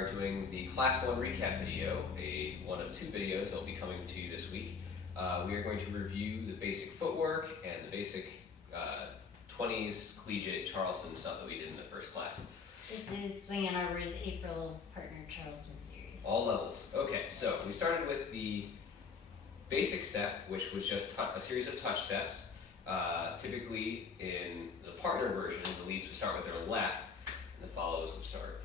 are doing the Class 1 recap video, one of two videos that will be coming to you this week. We are going to review the basic footwork and the basic 20s collegiate Charleston stuff that we did in the first class. This is Swing and Arbor's April Partner Charleston series. All levels. Okay, so we started with the basic step, which was just a series of touch steps. Typically in the partner version, the leads would start with their left, and the follows would start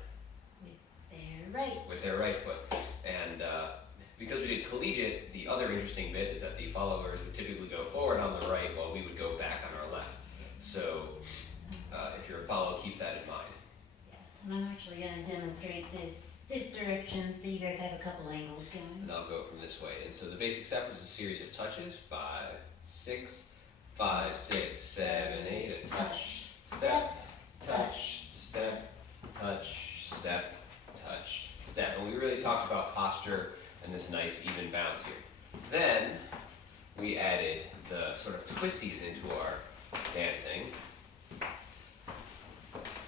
with their right foot. And because we did collegiate, the other interesting bit is that the followers would typically go forward on the right while we would go back on our left. So if you're a follow, keep that in mind. Yeah, and I'm actually going to demonstrate this direction so you guys have a couple angles going. And I'll go from this way. And so the basic step is a series of touches. 5, 6, 5, 6, 7, 8. A touch, step, touch, step, touch, step, touch, step. And we really talked about posture and this nice even bounce here. Then we added the sort of twisties into our dancing.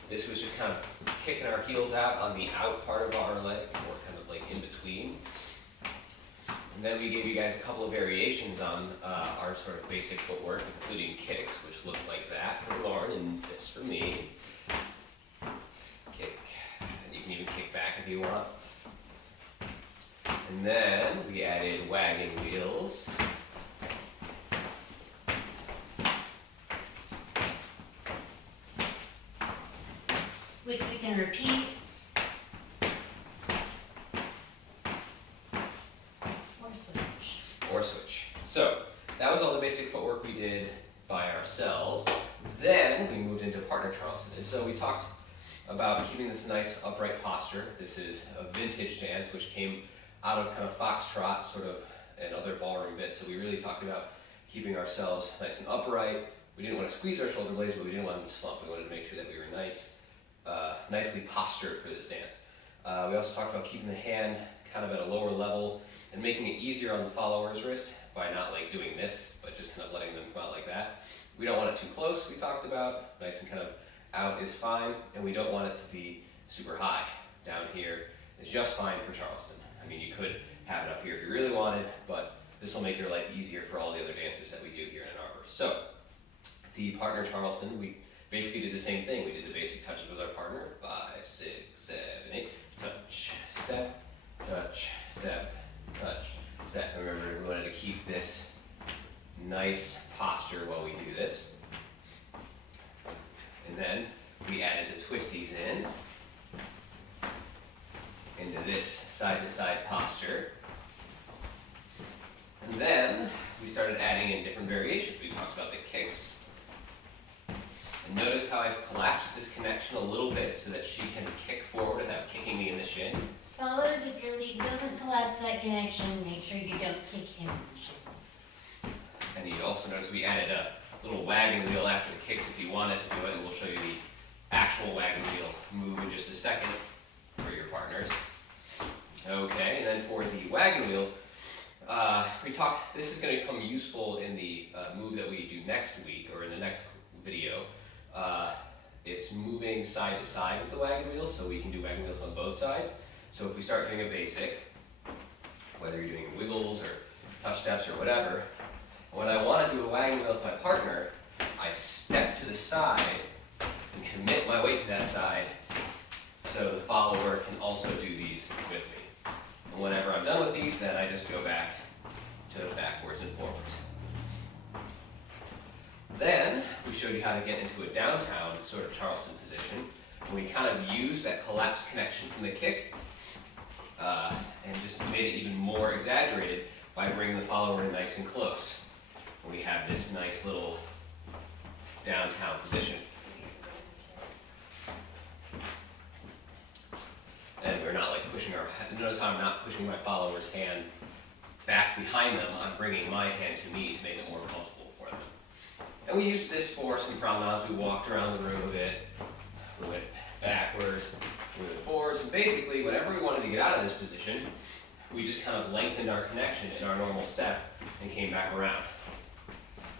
This was just kind of kicking our heels out on the out part of our leg, or kind of like in between. And then we gave you guys a couple of variations on our sort of basic footwork, including kicks, which look like that for Lauren and this for me. Kick. And you can even kick back if you want. And then we added wagging wheels. Which we can repeat. Or switch. So that was all the basic footwork we did by ourselves. Then we moved into partner Charleston. And so we talked about keeping this nice upright posture. This is a vintage dance which came out of kind of foxtrot sort of and other ballroom bits. So we really talked about keeping ourselves nice and upright. We didn't want to squeeze our shoulder blades, but we didn't want them to slump. We wanted to make sure that we were nicely postured for this dance. We also talked about keeping the hand kind of at a lower level and making it easier on the follower's wrist by not like doing this, but just kind of letting them come out like that. We don't want it too close, we talked about. Nice and kind of out is fine, and we don't want it to be super high. Down here is just fine for Charleston. I mean, you could have it up here if you really wanted, but this will make your life easier for all the other dances that we do here in Ann Arbor. So, the partner Charleston, we basically did the same thing. We did the basic touches with our partner. 5, 6, 7, 8. Touch, step, touch, step, touch, step. And remember, we wanted to keep this nice posture while we do this. And then we added the twisties into this side-to-side posture. And then we started adding in different variations. We talked about the kicks. And notice how I've collapsed this connection a little bit so that she can kick forward without kicking me in the shin. Follows, if your lead doesn't collapse that connection, make sure you don't kick him in the shins. And you also notice we added a little wagging wheel after the kicks if you wanted to do it, and we'll show you the actual wagging wheel move in just a second for your partners. Okay, and then for the wagging wheels, we talked, this is going to become useful in the move that we do next week, or in the next video. It's moving side to side with the wagon wheels, so we can do wagon wheels on both sides. So if we start doing a basic, whether you're doing wiggles or touch steps or whatever, when I want to do a wagon wheel with my partner, I step to the side and commit my weight to that side so the follower can also do these with me. And whenever I'm done with these, then I just go back to backwards and forwards. Then we showed you how to get into a downtown sort of Charleston position. And we kind of used that collapsed connection from the kick and just made it even more exaggerated by bringing the follower in nice and close. And we have this nice little downtown position. And we're not like pushing notice how I'm not pushing my follower's hand back behind them. I'm bringing my hand to me to make it more comfortable for them. And we used this for some promenades. We walked around the room a bit. We went backwards, we went forwards, and basically whenever we wanted to get out of this position, we just kind of lengthened our connection in our normal step and came back around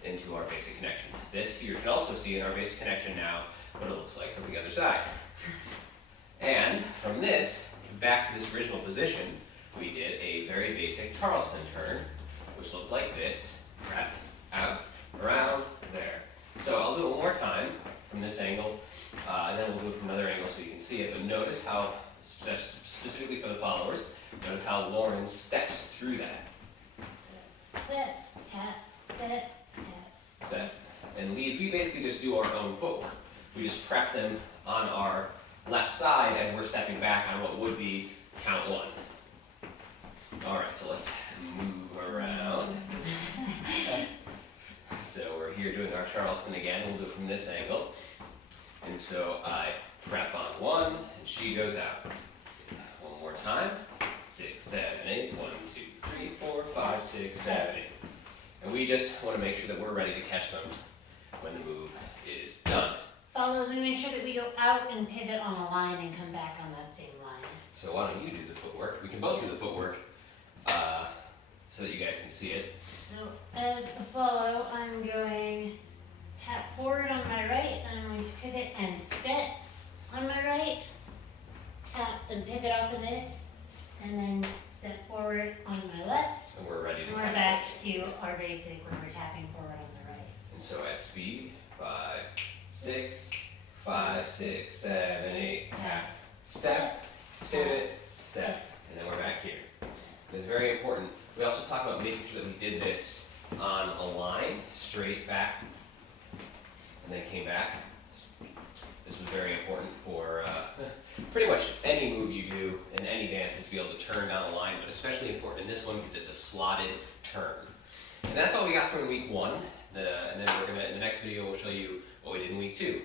into our basic connection. This you can also see in our basic connection now what it looks like from the other side. And from this, back to this original position, we did a very basic Charleston turn, which looked like this, wrap, out, around, there. So I'll do it one more time from this angle, and then we'll do it from another angle so you can see it, but notice how, specifically for the followers, notice how Lauren steps through that. Step, tap, step, tap. Step. And leads, we basically just do our own footwork. We just prep them on our left side as we're stepping back on what would be count 1. All right, so let's move around. So we're here doing our Charleston again. We'll do it from this angle. And so I prep on 1, and she goes out. One more time. 6, 7, 8. 1, 2, 3, 4, 5, 6, 7, 8. And we just want to make sure that we're ready to catch them when the move is done. Follows, we make sure that we go out and pivot on a line and come back on that same line. So why don't you do the footwork? We can both do the footwork so that you guys can see it. So as a follow, I'm going tap forward on my right, and I'm going to pivot and step on my right, tap and pivot off of this, and then step forward on my left. And we're ready to And we're catch back it. to our basic where we're tapping forward on the right. And so at speed, 5, 6, 5, 6, 7, 8, tap, step, pivot, step, and then we're back here. It's very important. We also talked about making sure that we did this on a line, straight back, and then came back. This was very important for pretty much any move you do in any dance is to be able to turn down a line, but especially important in this one because it's a slotted turn. And that's all we got from week 1. And then we're gonna, in the next video, we'll show you what we did in week 2.